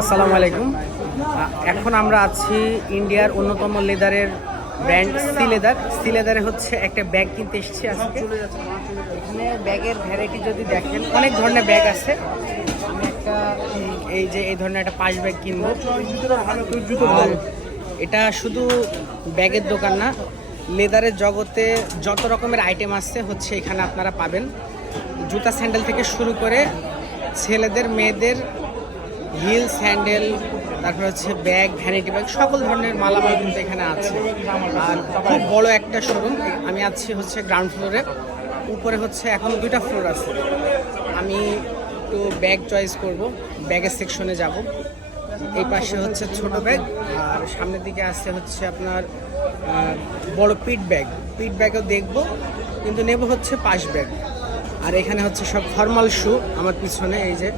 আসসালামু আলাইকুম। এখন আমরা আছি ইন্ডিয়ার অন্যতম লেদারের ব্র্যান্ড সি লেদারে হচ্ছে একটা ব্যাগ কিনতে এসেছি আজকে। এখানে ব্যাগের ভ্যারাইটি যদি দেখেন অনেক ধরনের ব্যাগ আছে। আমি একটা এই ধরনের একটা পাশ ব্যাগ কিনবো। আর এটা শুধু ব্যাগের দোকান না, লেদারের জগতে যত রকমের আইটেম আছে হচ্ছে এখানে আপনারা পাবেন। জুতা স্যান্ডেল থেকে শুরু করে ছেলেদের মেয়েদের হিল স্যান্ডেল, তারপর হচ্ছে ব্যাগ, ভ্যানিটি ব্যাগ, সকল ধরনের মালামাল কিন্তু এখানে আছে। আর খুব বড় একটা শোরুম। আমি আছি হচ্ছে গ্রাউন্ড ফ্লোরে, উপরে হচ্ছে এখন 2টা ফ্লোর আছে। আমি একটু ব্যাগ চয়েস করব, ব্যাগের সেকশনে যাব। এই পাশে হচ্ছে ছোট ব্যাগ, আর সামনের দিকে আসছে হচ্ছে আপনার বড় পিট ব্যাগও দেখবো, কিন্তু নেব হচ্ছে পাশ ব্যাগ। আর এখানে হচ্ছে সব ফর্মাল শু আমার পিছনে, এই যে